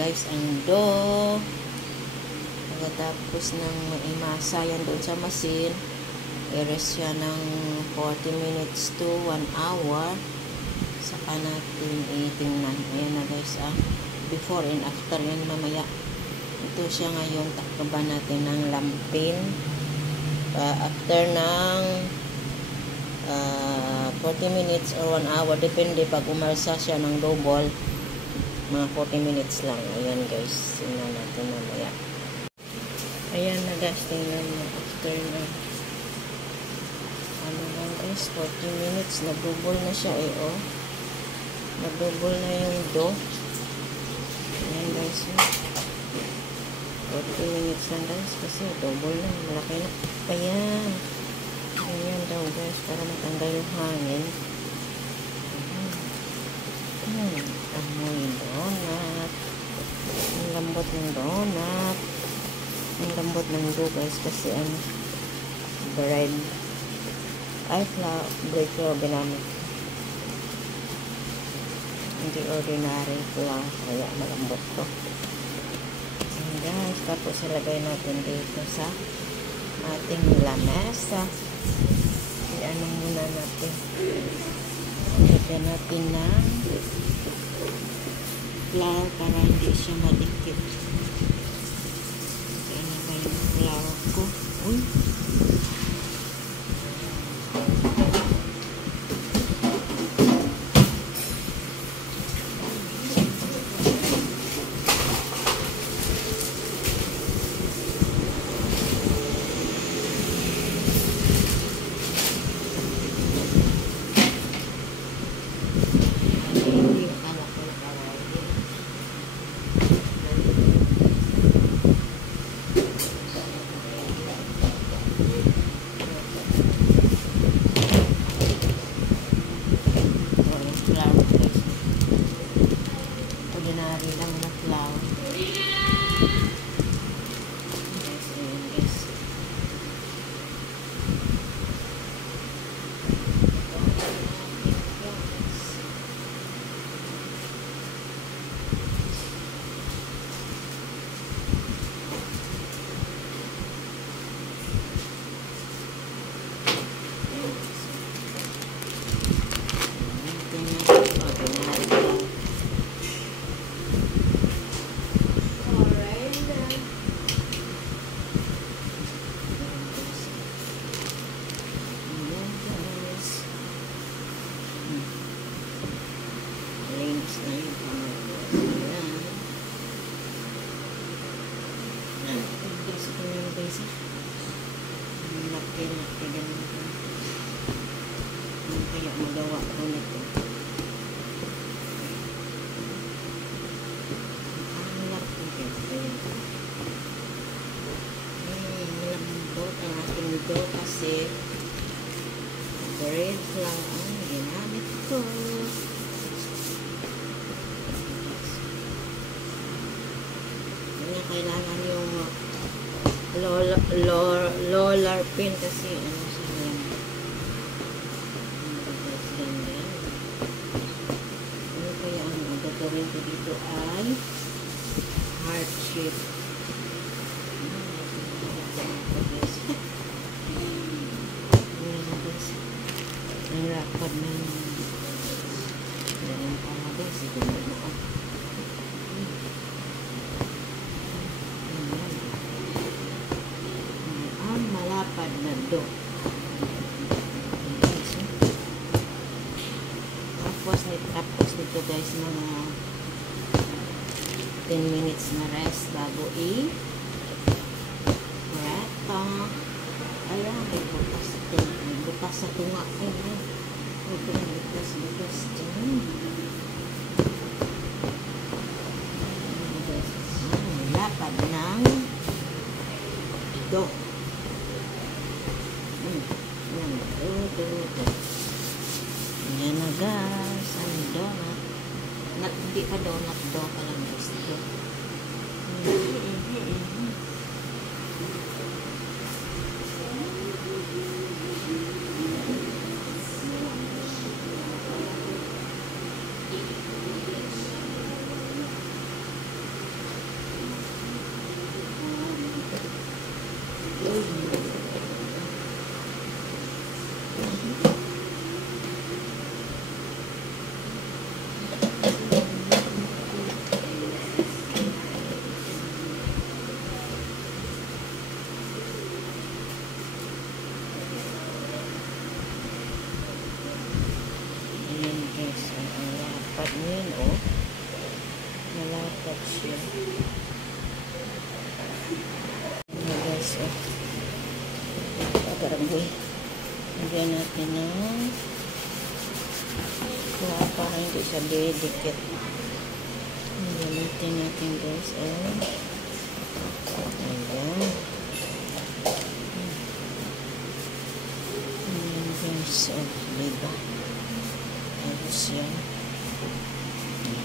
guys ang dough. Pagkatapos ng maimasa yan doon sa machine, i-rest siya ng 40 minutes to 1 hour. Saka natin itingnan. Ayan na guys, before and after yan mamaya. Ito siya ngayon, takbaban natin ng lampin. After ng 40 minutes or 1 hour, depende pag umarsa siya ng double, mga 40 minutes lang. Ayan guys, tingnan natin mamaya. Ayan na guys, tingnan mo after na ano lang guys, 40 minutes, nag-double na siya oh. Nag-double na yung dough. Ayan guys, 40 minutes lang guys, kasi double na, malaki na. Ayan. Ayan daw guys, para matanggal yung hangin. Amoy donut. Ang lambot ng donut. Ang lambot ng dough guys, kasi bread. Bread flour ginamit. Hindi ordinary flour, kaya malambot to. Ayan guys, tapos ilagay natin dito sa ating lamesa. Ano muna natin, lagyan natin ng flour para hindi siya madikit. Kaya na ba yung flour ko? Uy! Ordinary lang na flour. Kaya magawa ko nito. Malambot ang ating dough kasi bread flour ang ginamit ko. Kaya kailangan yung roller pin kasi ano siya lang. Ano kaya ang gagawin ko dito ay heart shape. Ang rapad na ganun pa nga ba? Sige na ako. Ang malapad na dough. Tapos nito guys, mga 10 minutes na rest bago i-preta. Ayan, may bukas sa tunga. Huwag ko na bukas dyan. Lapad ng dough. Ayan na guys, ang donut. Hindi pa donut, dough pa lang guys. siya. Ayan guys, pagkaramboy. Lagyan natin ng para hindi siya didikit. Gamitin natin guys. Ayan. So, diba? Tapos yan.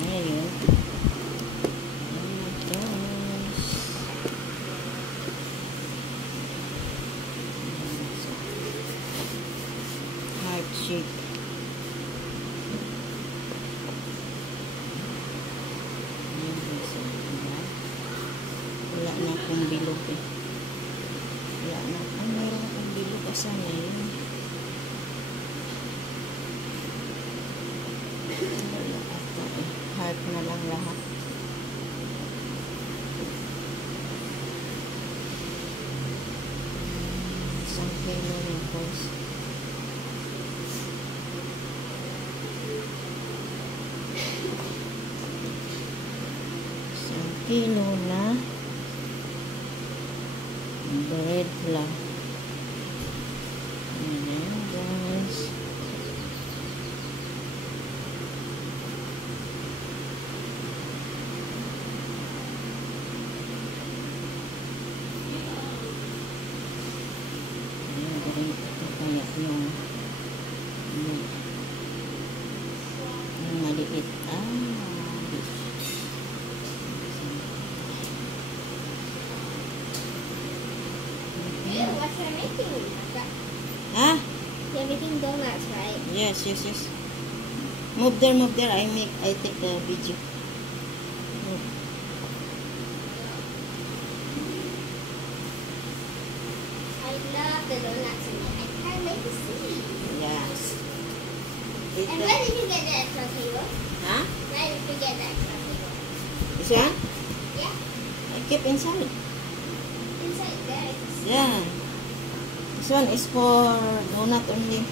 Ngayon. Guys. Heart shape. Wala na akong bilog eh. Wala na. Meron akong bilog. Asan na yun? Heart na lang lahat. Isang kilo na guys. Isang kilo na bread lang. Ayan guys. Kaya yung maliit. What you're making? Huh? You're making donuts, right? Yes. Move there. I take the video. Move. I love the donuts in it. I can't wait to see. Yes. And where did you get the extra table? Huh? Where did you get the extra table? This one? Yeah, I keep inside. inside there. Yeah. This one is for donut only.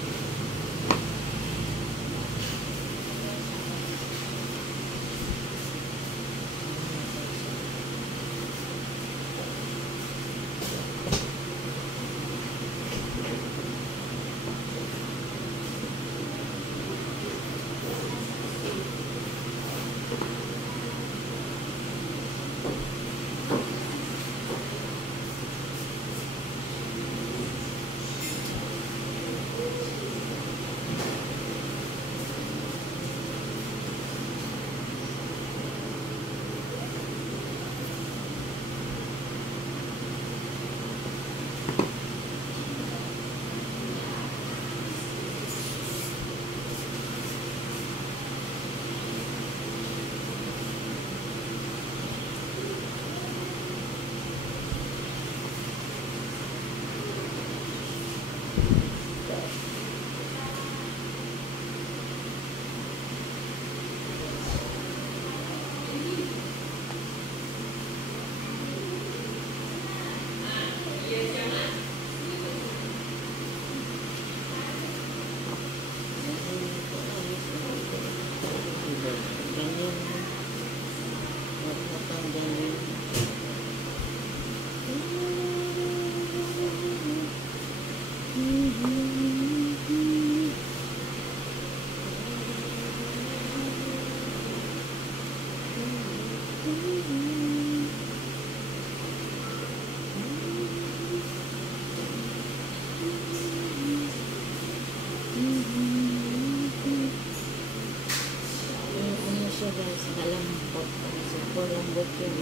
Guys, kalambot. Super lambot yung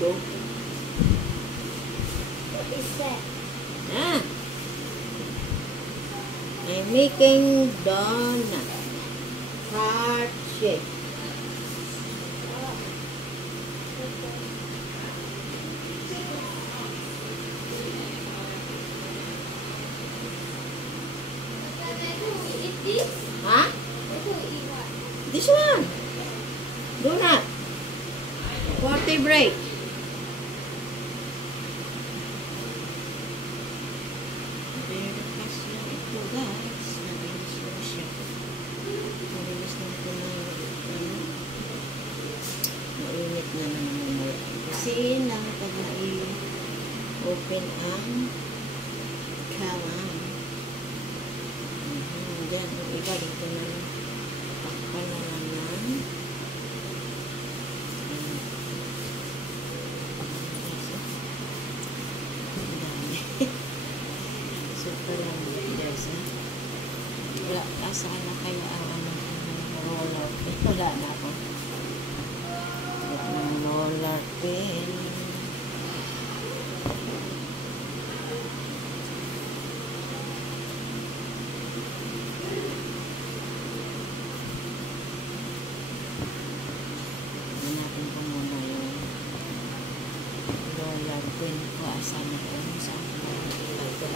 dough. What is that? I'm making donut. Heart shape. Eat this? Huh? Who eat what? This one. Donut. 40 break. Ito guys. Nalinis ko siya. Nalinis na ito na masin lang pag na-open ang kalam. Diyan, yung iba dito na takpan na naman. Super lang guys. Wala, asaan na kaya ang roller pin? Wala na ako. Wala ng roller pin. Hanapin ko muna yung roller pin ko. Asaan na kaya? Saan ko na ito?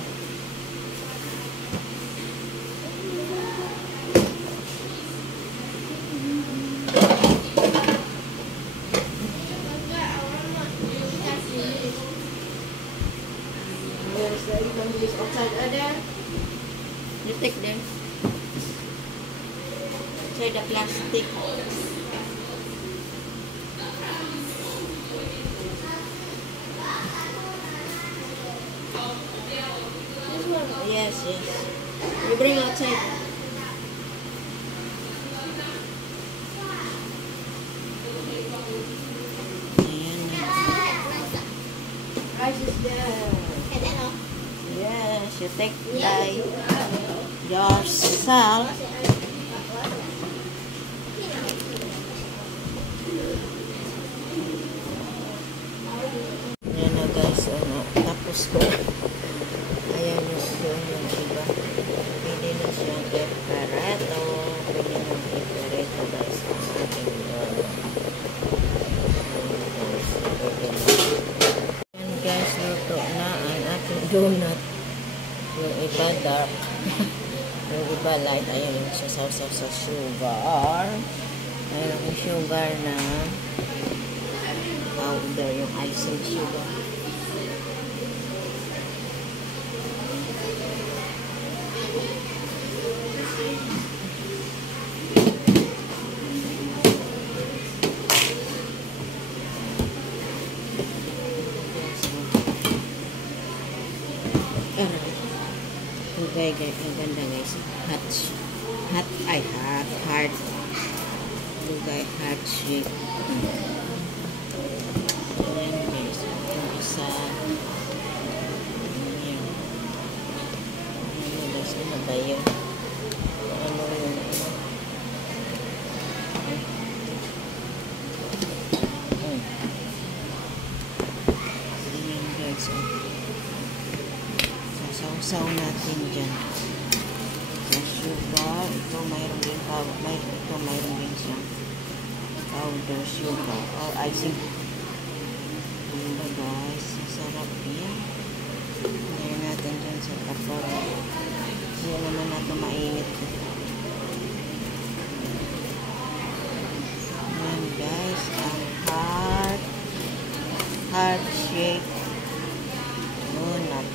Where's the even this outside there? You take them. Try the plastic. This one. Yes, yes. You bring outside. Ayan na. Rice is there. And then I'll Yes, you take by yourself. Ayan na guys, ano, tapos ko. Ayan yung iba. Pwede na siyang iparato. Pwede na iparato guys. Ang ating ayan guys, luto na ang ating donut. Yung iba dark. Yung iba light. Ayan yung sasaw-saw sa sugar. Ayan yung sugar na powder. Yung icing sugar. Okay guys, ang ganda guys. Heart. Lugay, heart shape. Ayan guys. Yung isa. Ayan. Ayan guys, ano ba yun? Ano yun? Ayan guys. Sasaw natin dyan. Sa sugar. Ito mayroon din powder. Ito mayroon din siyang powder sugar or icing. Diba guys? Sarap yan. Mayroon natin dyan sa tapor. Hindi naman natin mainit. Ayan guys. Ang heart shape donut.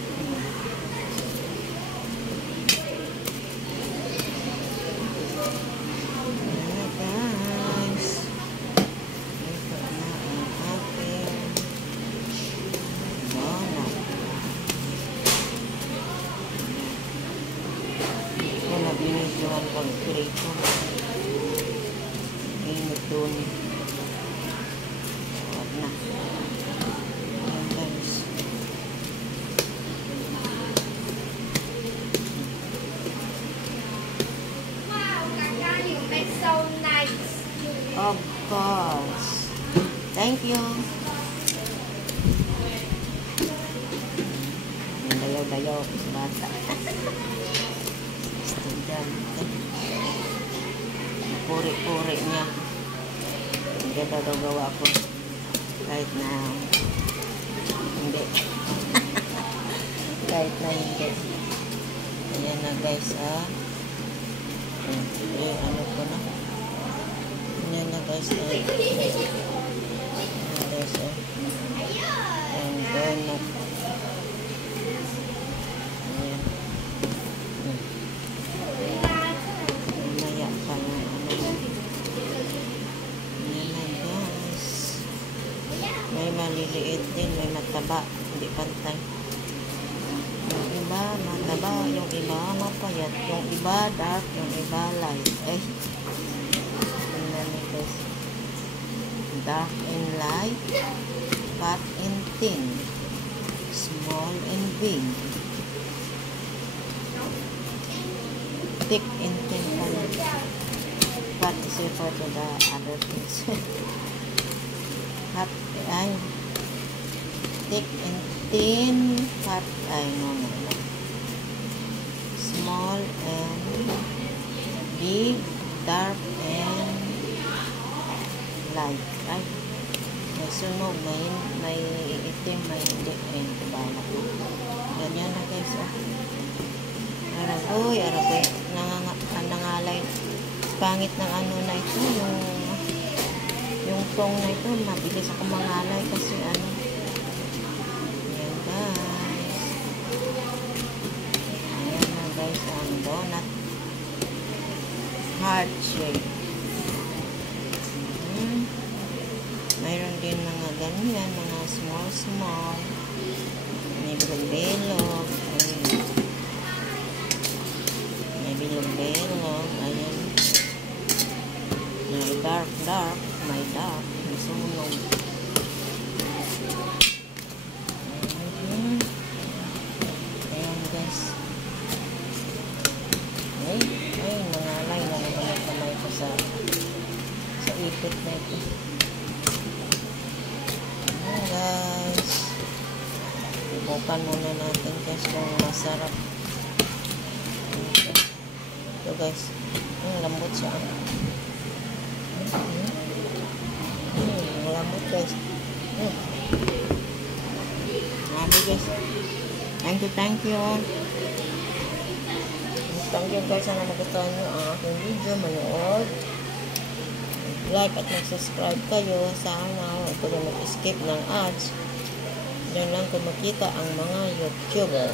Binisuhan ko ng krito. Init dun. Huwag na. Ayan guys. Wow, Kaka, you make so nice. Of course. Thank you. Ang dayaw-dayaw sa bata. Puri-puri niya. Ang ganda daw gawa ko. Kahit na hindi. Kahit na hindi. Ayan na guys, ah. Ano ko na. Ayan na guys, ah. Ayan guys, ah. Ayan, donut. Ayan. Mamaya pa na, ano. Ayan na guys. May maliliit din, may mataba. Hindi pantay. Yung iba mataba, yung iba mapayat, yung iba dark, yung iba light. Eh, tingnan niyo guys. Dark and light, fat and thin, small and big, thick and thin. Fat is refer to the other things. Fat, ay, thick and thin, fat, ay, no. Small and big, dark and light. Ay, may sunog, may itim, may hindi. Ay, nakabala ko. Ganyan na guys, oh. Aragoy, nangangalay. Pangit ng ano na ito, yung song na ito, mabilis ako mangalay kasi ano. Ayan guys. Ayan na guys, ang donut. Heart shape. Mayroon din mga ganyan, mga small. May bilog-bilog. May bilog-bilog. Ayan. May dark. May dark. May sunog. Ayan guys. Ay, nangalay na naman ang kamay ko sa ipit na ito. Guys, ibukan muna natin guys kung masarap. Ito guys, lambot siya. Lambot guys. Sabi guys, thank you. Thank you guys, sana nagustuhan nyo ang aking video. Manood, like at mag-subscribe kayo. Sana ito rin mag-skip ng ads. Diyan lang kung makita ang mga YouTuber.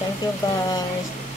Thank you guys.